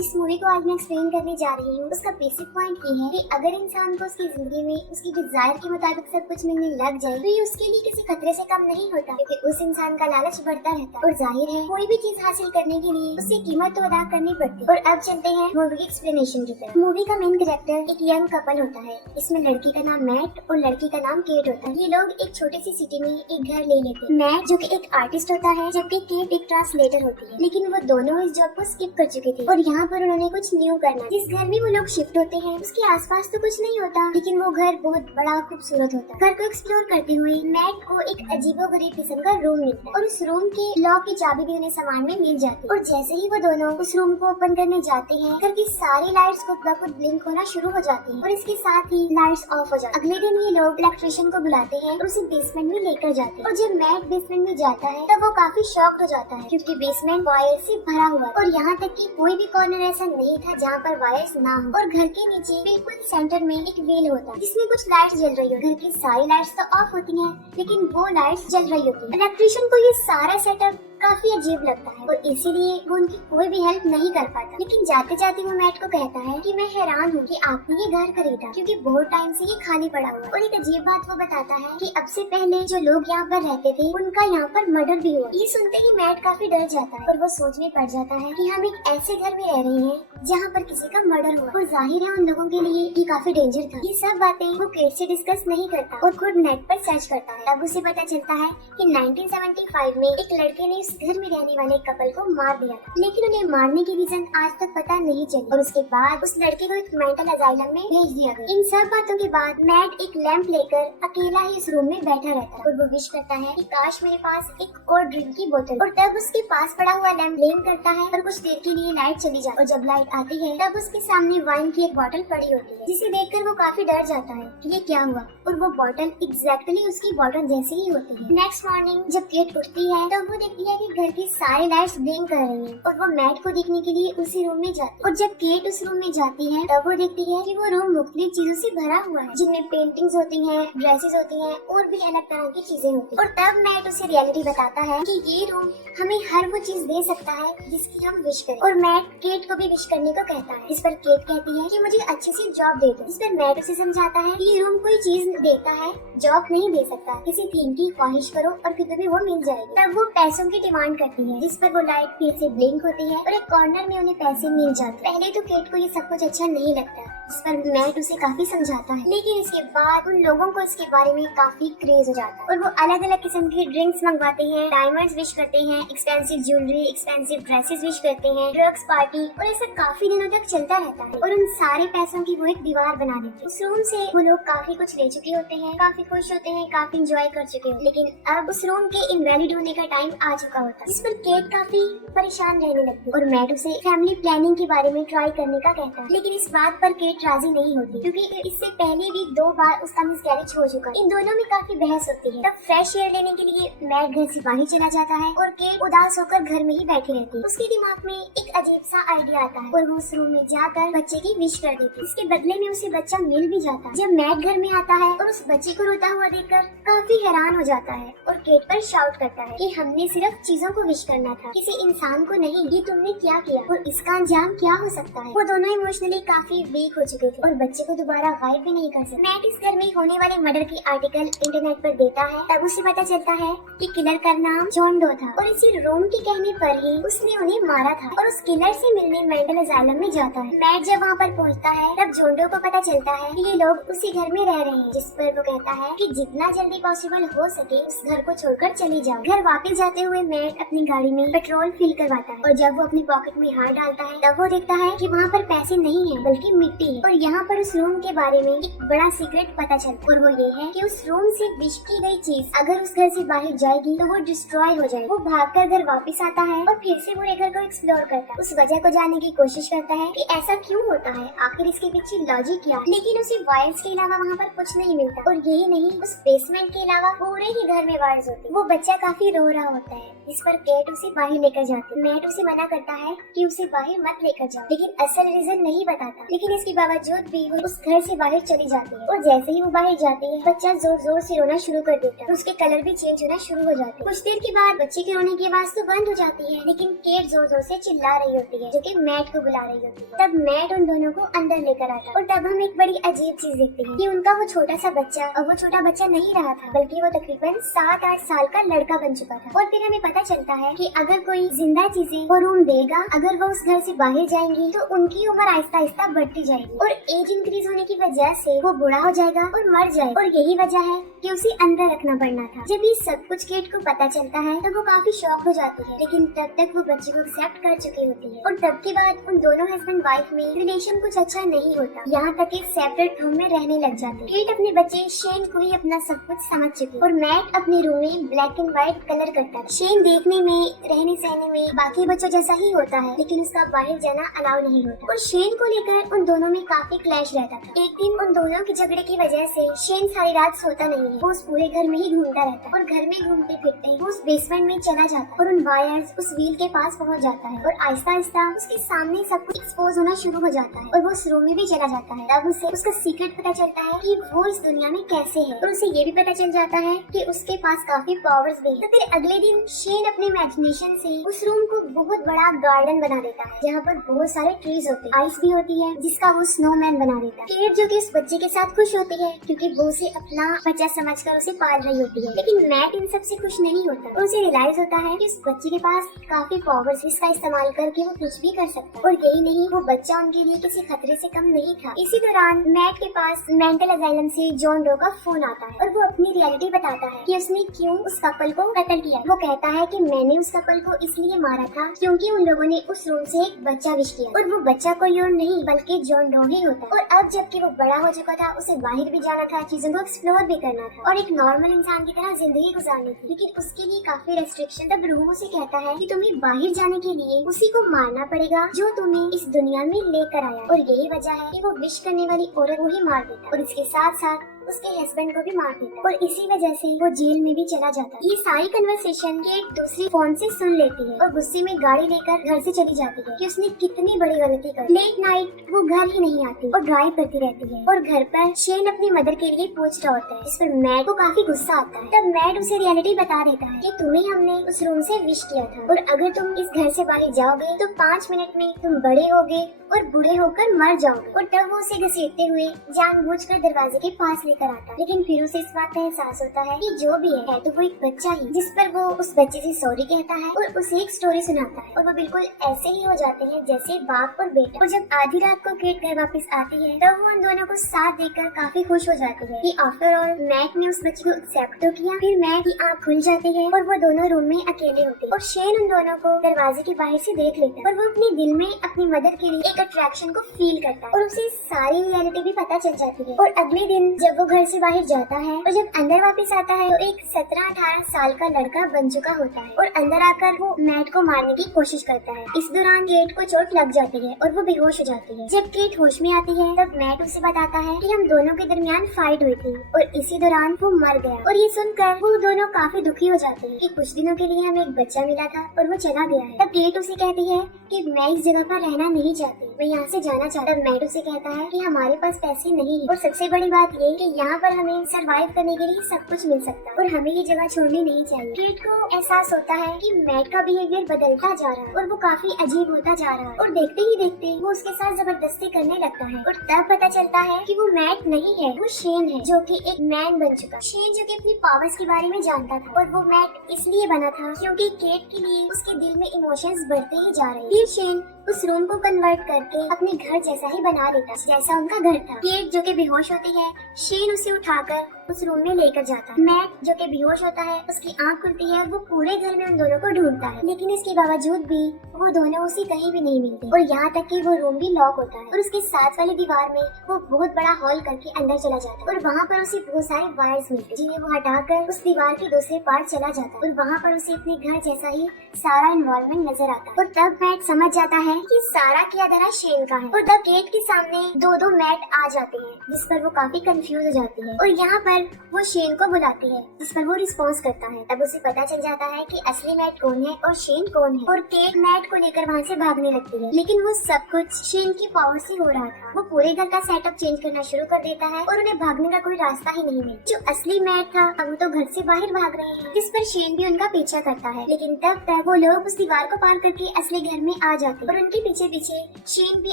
जिस मूवी को आज मैं एक्सप्लेन करने जा रही हूँ उसका बेसिक पॉइंट ये है कि अगर इंसान को उसकी जिंदगी में उसकी डिजायर के मुताबिक सब कुछ मिलने लग जाए तो ये उसके लिए किसी खतरे से कम नहीं होता, क्योंकि उस इंसान का लालच बढ़ता रहता है और जाहिर है कोई भी चीज हासिल करने के लिए उसे कीमत तो अदा करनी पड़ती है। और अब चलते हैं मूवी की एक्सप्लेनेशन की तरफ। मूवी का मेन कैरेक्टर एक यंग कपल होता है। इसमें लड़की का नाम मैट और लड़की का नाम केट होता है। ये लोग एक छोटी सी सिटी में एक घर ले लेते हैं। मैट जो कि एक आर्टिस्ट होता है जबकि केट एक ट्रांसलेटर होती है, लेकिन वो दोनों इस जॉब को स्किप कर चुके थे और यहाँ पर उन्होंने कुछ न्यू करना। जिस घर में वो लोग शिफ्ट होते हैं उसके आसपास तो कुछ नहीं होता, लेकिन वो घर बहुत बड़ा खूबसूरत होता है। घर को एक्सप्लोर करते हुए मैट को एक अजीबोगरीब किस्म का रूम मिलता है और उस रूम के लॉक की चाबी भी उन्हें सामान में मिल जाती है। और जैसे ही वो दोनों उस रूम को ओपन करने जाते हैं घर की सारी लाइट्स खुद ब खुद ब्लिंक होना शुरू हो जाती है और इसके साथ ही लाइट्स ऑफ हो जाती है। अगले दिन ये लोग इलेक्ट्रिशियन को बुलाते हैं और उसे बेसमेंट में लेकर जाते हैं। और जब मैट बेसमेंट में जाता है तब वो काफी शॉक्ड हो जाता है, क्योंकि बेसमेंट वायर से भरा हुआ है और यहाँ तक कि कोई भी कॉर्नर ऐसा नहीं था जहाँ पर वायर्स ना हो। और घर के नीचे बिल्कुल सेंटर में एक वेल होता है जिसमें कुछ लाइट्स जल रही हो। घर की सारी लाइट्स तो ऑफ होती हैं, लेकिन वो लाइट्स जल रही होती है। इलेक्ट्रिशियन को ये सारा सेटअप काफी अजीब लगता है और इसीलिए वो उनकी कोई भी हेल्प नहीं कर पाता। लेकिन जाते जाते वो मैट को कहता है कि मैं हैरान हूँ कि आपने ये घर खरीदा, क्योंकि बहुत टाइम से ये खाली पड़ा हुआ है। और एक अजीब बात वो बताता है कि अब से पहले जो लोग यहाँ पर रहते थे उनका यहाँ पर मर्डर भी हुआ। ये सुनते ही मैट काफी डर जाता है और वो सोच में पड़ जाता है कि हम एक ऐसे घर में रह रहे हैं जहाँ पर किसी का मर्डर हुआ और जाहिर है उन लोगों के लिए ये काफी डेंजर था। ये सब बातें वो केट से डिस्कस नहीं करता और खुद नेट पर सर्च करता है। तब उसे पता चलता है कि 1975 में एक लड़के ने इस घर में रहने वाले कपल को मार दिया था, लेकिन उन्हें मारने की रीजन आज तक पता नहीं चली और उसके बाद उस लड़के को एक मेंटल असाइलम में भेज दिया गया। इन सब बातों के बाद मैट एक लैंप लेकर अकेला ही इस रूम में बैठा रहता है और वो विश करता है कि काश मेरे पास एक और ड्रिंक की बोतल। और तब उसके पास पड़ा हुआ लैंप ब्लिंक करता है और कुछ देर के लिए लाइट चली जाती है और जब लाइट आती है तब उसके सामने वाइन की एक बोतल पड़ी होती है, जिसे देखकर वो काफी डर जाता है कि ये क्या हुआ। और वो बोतल एग्जैक्टली उसकी बोतल जैसी ही होती है। नेक्स्ट मॉर्निंग जब केट उठती है तब वो देखती है कि घर की सारी लाइट्स ब्लिंक कर रही हैं और वो मैट को देखने के लिए उसी रूम में जाती है। और जब केट उस रूम में जाती है तब वो देखती है कि वो रूम मुख्तलिफ चीजों से भरा हुआ है, जिनमें पेंटिंग्स होती हैं, ड्रेसेस होती हैं और भी अलग तरह की चीजें होती हैं। और तब मैट उसे रियलिटी बताता है कि ये रूम हमें हर वो चीज दे सकता है जिसकी हम विश करें। और मैट केट को भी विश करने को कहता है, जिस पर केट कहती है कि मुझे अच्छी सी जॉब दे दो। इस पर मैट उसे समझाता है कि ये रूम कोई चीज देता है, जॉब नहीं दे सकता। किसी थीम की ख्वाहिश करो और फिर तुम्हें वो मिल जाएगी। तब वो पैसों की डिमांड करती है, जिस पर वो लाइट फिर से ब्लिंक होती है और एक कॉर्नर में उन्हें पैसे मिल जाते। पहले तो केट को ये सब कुछ अच्छा नहीं लगता, जिस पर मैट उसे काफी समझाता है, लेकिन इसके बाद उन लोगों को इसके बारे में काफी क्रेज हो जाता है और वो अलग अलग किस्म की ड्रिंक्स मंगवाते हैं, डायमंड्स विश करते हैं, expensive jewellery, expensive dresses wish करते हैं, ड्रग्स पार्टी, और ऐसा काफी दिनों तक चलता रहता है। और उन सारे पैसों की वो एक दीवार बना देते हैं। उस रूम से वो लोग काफी कुछ ले चुके होते हैं, काफी खुश होते हैं, काफी इंजॉय कर चुके होते हैं, लेकिन अब उस रूम के इनवैलिड होने का टाइम आ चुका होता है, जिस पर केट काफी परेशान रहने लगती है और मैट उसे फैमिली प्लानिंग के बारे में ट्राई करने का कहता है। लेकिन इस बात पर केट राजी नहीं होती, क्योंकि इससे पहले भी 2 बार उसका मिसकैरेज हो चुका है। इन दोनों में काफी बहस होती है। तब फ्रेश एयर लेने के लिए मैट घर से बाहर चला जाता है और केट उदास होकर घर में ही बैठी रहती है। उसके दिमाग में एक अजीब सा आइडिया आता है और वो उस रूम में जाकर बच्चे की विश कर देती है। इसके बदले में उसे बच्चा मिल भी जाता है। जब मैट घर में आता है और उस बच्चे को रोता हुआ देखकर काफी हैरान हो जाता है और केट पर शाउट करता है कि हमने सिर्फ चीजों को विश करना था, किसी इंसान को नहीं। ये तुमने क्या किया और इसका अंजाम क्या हो सकता है। वो दोनों इमोशनली काफी वीक हो चुके थे और बच्चे को दोबारा गायब भी नहीं कर सकते। मैट इस घर में होने वाले मर्डर की आर्टिकल इंटरनेट पर देता है। तब उसे पता चलता है कि किलर का नाम जॉन डो था और इसी रूम के कहने पर ही उसने उन्हें मारा था और उस किलर से मिलने मेंटल असाइलम में जाता है। मैट जब वहाँ पर पहुँचता है तब जॉन डो को पता चलता है कि ये लोग उसी घर में रह रहे हैं, जिस पर वो कहता है कि जितना जल्दी पॉसिबल हो सके उस घर को छोड़कर चली जाओ। घर वापस जाते हुए मैट अपनी गाड़ी में पेट्रोल फिल करवाता है और जब वो अपनी पॉकेट में हाथ डालता है तब वो देखता है कि वहाँ पर पैसे नहीं है बल्कि मिट्टी है। और यहाँ पर उस रूम के बारे में एक बड़ा सीक्रेट पता चलता है और वो ये है कि उस रूम से विश की गई चीज अगर उस घर से बाहर जाएगी तो वो डिस्ट्रॉय हो जाएगी। वो भागकर घर वापस आता है और फिर से पूरे घर को एक्सप्लोर करता है। उस वजह को जानने की कोशिश करता है कि ऐसा क्यों होता है, आखिर इसके पीछे लॉजिक क्या है। लेकिन उसे वायर्स के अलावा वहाँ पर कुछ नहीं मिलता और यही नहीं, उस बेसमेंट के अलावा पूरे ही घर में वायर्स होती है। वो बच्चा काफी रो रहा होता है, जिस पर केट उसे बाहर लेकर जाती है। मैट उसे मना करता है कि उसे बाहर मत लेकर जाओ, लेकिन असल रीजन नहीं बताता। लेकिन इसके बावजूद भी वो उस घर से बाहर चली जाती है और जैसे ही वो बाहर जाती है बच्चा जोर जोर से रोना शुरू कर देता है। उसके कलर भी चेंज होना शुरू हो जाते हैं। कुछ देर के बाद बच्चे के रोने की आवाज तो बंद हो जाती है, लेकिन केट जोर जोर से चिल्ला रही होती है जो कि मैट को बुला रही होती है। तब मैट उन दोनों को अंदर लेकर आता है और तब हम एक बड़ी अजीब चीज देखते हैं कि उनका वो छोटा सा बच्चा अब वो छोटा बच्चा नहीं रहा था, बल्कि वो तकरीबन 7-8 साल का लड़का बन चुका था। और फिर हमें पता चलता है कि अगर कोई जिंदा चीजें वो रूम देगा, अगर वो उस घर से बाहर जाएंगी तो उनकी उम्र आहिस्ता आहिस्ता बढ़ती जाएगी और एज इंक्रीज होने की वजह से वो बूढ़ा हो जाएगा और मर जाएगा। और यही वजह है कि उसे अंदर रखना पड़ना था। जब ये सब कुछ केट को पता चलता है तो वो काफी शॉक हो जाती है, लेकिन तब तक वो बच्चे को एक्सेप्ट कर चुकी होती है। और तब के बाद उन दोनों हस्बैंड वाइफ में रिलेशन कुछ अच्छा नहीं होता, यहाँ तक एक सेपरेट रूम में रहने लग जाती है। केट अपने बच्चे शेन को ही अपना सब कुछ समझ चुकी और मैट अपने रूम में ब्लैक एंड व्हाइट कलर करता है। शेन देखने में, रहने सहने में बाकी बच्चों जैसा ही होता है, लेकिन उसका बाहर जाना अलाउ नहीं होता। और शेन को लेकर उन दोनों में काफी क्लैश रहता था। एक दिन उन दोनों के झगड़े की वजह से शेन सारी रात सोता नहीं है, वो उस पूरे घर में ही घूमता रहता है और घर में घूमते फिरते वो उस बेसमेंट में चला जाता है और उन वायर्स उस व्हील के पास पहुंच जाता है और आहिस्ता आहिस्ता उसके सामने सब कुछ एक्सपोज होना शुरू हो जाता है और वो उस रूम में भी चला जाता है। तब उसे उसका सीक्रेट पता चलता है कि वो इस दुनिया में कैसे है और उसे ये भी पता चल जाता है कि उसके पास काफी पावर्स भी है। तो फिर अगले दिन शेन अपने इमेजिनेशन से उस रूम को बहुत बड़ा गार्डन बना देता है, जहाँ पर बहुत सारे ट्रीज होते हैं, आइस भी होती है जिसका वो स्नोमैन बना देता है। केट जो कि उस बच्चे के साथ खुश होती है क्योंकि वो उसे अपना बच्चा समझकर उसे पाल रही होती है, लेकिन मैट इन सब से खुश नहीं होता और उसे रियलाइज होता है कि उस बच्चे के पास काफी पावर्स जिसका इस्तेमाल करके वो कुछ भी कर सकता है। और यही नहीं, वो बच्चा उनके लिए किसी खतरे से कम नहीं था। इसी दौरान मैट के पास मेंटल असाइलम से जॉन डो का फोन आता है और वो अपनी रियलिटी बताता है कि उसने क्यों उस कपल को कत्ल किया। वो कहता है कि मैंने उस कपल को इसलिए मारा था क्योंकि उन लोगों ने उस रूम से एक बच्चा विश किया और वो बच्चा कोई और नहीं बल्कि जॉन डो ही होता। और अब जबकि वो बड़ा हो चुका था, उसे बाहर भी जाना था, चीजों को एक्सप्लोर भी करना था और एक नॉर्मल इंसान की तरह जिंदगी गुजारनी थी, लेकिन उसके लिए काफी रेस्ट्रिक्शन। तब रूम उसे कहता है कि तुम्हें बाहर जाने के लिए उसी को मारना पड़ेगा जो तुम्हें इस दुनिया में लेकर आया, और यही वजह है कि वो विश करने वाली औरत को ही मार देता और इसके साथ साथ उसके हस्बैंड को भी मार देता और इसी वजह से वो जेल में भी चला जाता। ये सारी कन्वर्सेशन केट दूसरी फोन से सुन लेती है और गुस्से में गाड़ी लेकर घर से चली जाती है कि उसने कितनी बड़ी गलती कर। लेट नाइट वो घर ही नहीं आती और ड्राइव करती रहती है और घर पर शेन अपनी मदर के लिए पूछ रहा होता है, जिस पर मैट को काफी गुस्सा आता है। तब मैट उसे रियलिटी बता देता है कि तुम्हें हमने उस रूम से विश किया था और अगर तुम इस घर से बाहर जाओगे तो 5 मिनट में तुम बड़े होगे और बूढ़े होकर मर जाओगे। और तब वो उसे घसीटते हुए जानबूझकर दरवाजे के पास लेकर आता है, लेकिन फिर उसे इस बात का एहसास होता है कि जो भी है तो वो एक बच्चा ही, जिस पर वो उस बच्चे से सॉरी कहता है और उसे एक स्टोरी सुनाता है और वो बिल्कुल ऐसे ही हो जाते हैं जैसे बाप और बेटा। और जब आधी रात को केट घर वापस आती है तब वो उन दोनों को साथ देखकर काफी खुश हो जाती है कि आफ्टर ऑल मैट ने उस बच्चे को एक्सेप्ट तो किया। फिर मैट की आँख खुल जाती है और वो दोनों रूम में अकेले होते हैं और शेन उन दोनों को दरवाजे के बाहर से देख लेता है और वो अपने दिल में अपनी मदर के लिए एक अट्रैक्शन को फील करता है और उसे सारी रियलिटी भी पता चल जाती है। और अगले दिन जब वो घर से बाहर जाता है और जब अंदर वापस आता है तो एक 17-18 साल का लड़का बन चुका होता है और अंदर आकर वो मैट को मारने की कोशिश करता है। इस दौरान केट को चोट लग जाती है और वो बेहोश हो जाती है। जब केट होश में आती है तब मैट उसे बताता है कि हम दोनों के दरमियान फाइट हुई थी और इसी दौरान वो मर गया। और ये सुनकर वो दोनों काफी दुखी हो जाते हैं कि कुछ दिनों के लिए हमें एक बच्चा मिला था और वो चला गया है। तब केट उसे कहती है कि मैं इस जगह पर रहना नहीं चाहती, मैं यहाँ से जाना चाहता। मैट उसे कहता है कि हमारे पास पैसे नहीं है और सबसे बड़ी बात ये कि यहाँ पर हमें सरवाइव करने के लिए सब कुछ मिल सकता है और हमें ये जगह छोड़नी नहीं चाहिए। केट को एहसास होता है कि मैट का बिहेवियर बदलता जा रहा है और वो काफी अजीब होता जा रहा है और देखते ही देखते वो उसके साथ जबरदस्ती करने लगता है। और तब पता चलता है कि वो मैट नहीं है, वो शेन है जो कि एक मैन बन चुका। शेन जो कि अपनी पावर्स के बारे में जानता था और वो मैट इसलिए बना था क्योंकि केट के लिए उसके दिल में इमोशंस बढ़ते ही जा रहे। फिर शेन उस रूम को कन्वर्ट करके अपने घर जैसा ही बना लेता जैसा उनका घर था। केट जो कि बेहोश होती है, शेन उसे उठाकर उस रूम में लेकर जाता है। मैट जो कि बेहोश होता है, उसकी आंख खुलती है, वो पूरे घर में उन दोनों को ढूंढता है, लेकिन इसके बावजूद भी वो दोनों उसे कहीं भी नहीं मिलते और यहाँ तक कि वो रूम भी लॉक होता है। और उसके साथ वाली दीवार में वो बहुत बड़ा हॉल करके अंदर चला जाता है और वहाँ पर उसे बहुत सारे वायर्स मिलते जिन्हें वो हटाकर उस दीवार के दूसरे पार चला जाता है और वहाँ पर उसे अपने घर जैसा ही सारा एनवायरनमेंट नजर आता है। और तब मैट समझ जाता है कि सारा किया धरा शेन का है और तब केट के सामने दो मैट आ जाते हैं जिस पर वो काफी कंफ्यूज हो जाती है। और यहाँ पर पर वो शेन को बुलाती है, जिस पर वो रिस्पॉन्स करता है। तब उसे पता चल जाता है कि असली मैट कौन है और शेन कौन है, और केट मैट को लेकर वहाँ से भागने लगती है। लेकिन वो सब कुछ शेन की पावर से हो रहा था। वो पूरे घर का सेटअप चेंज करना शुरू कर देता है और उन्हें भागने का कोई रास्ता ही नहीं मिला। जो असली मैट था वो तो घर से बाहर भाग रहे हैं, जिस पर शेन भी उनका पीछा करता है। लेकिन तब तक वो लोग उस दीवार को पार करके असली घर में आ जाते हैं और उनके पीछे पीछे शेन भी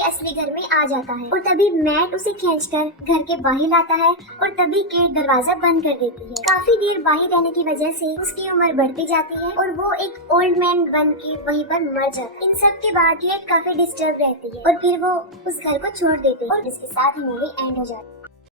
असली घर में आ जाता है। और तभी मैट उसे खींचकर घर के बाहर लाता है और तभी केट दरवाजा बंद कर देती है। काफी देर बाहर रहने की वजह से उसकी उम्र बढ़ती जाती है और वो एक ओल्ड मैन बन के वहीं पर मर जाता है। इन सब के बाद केट काफी डिस्टर्ब रहती है और फिर वो उस घर को छोड़ देती है और इसके साथ ही मूवी एंड हो जाती है।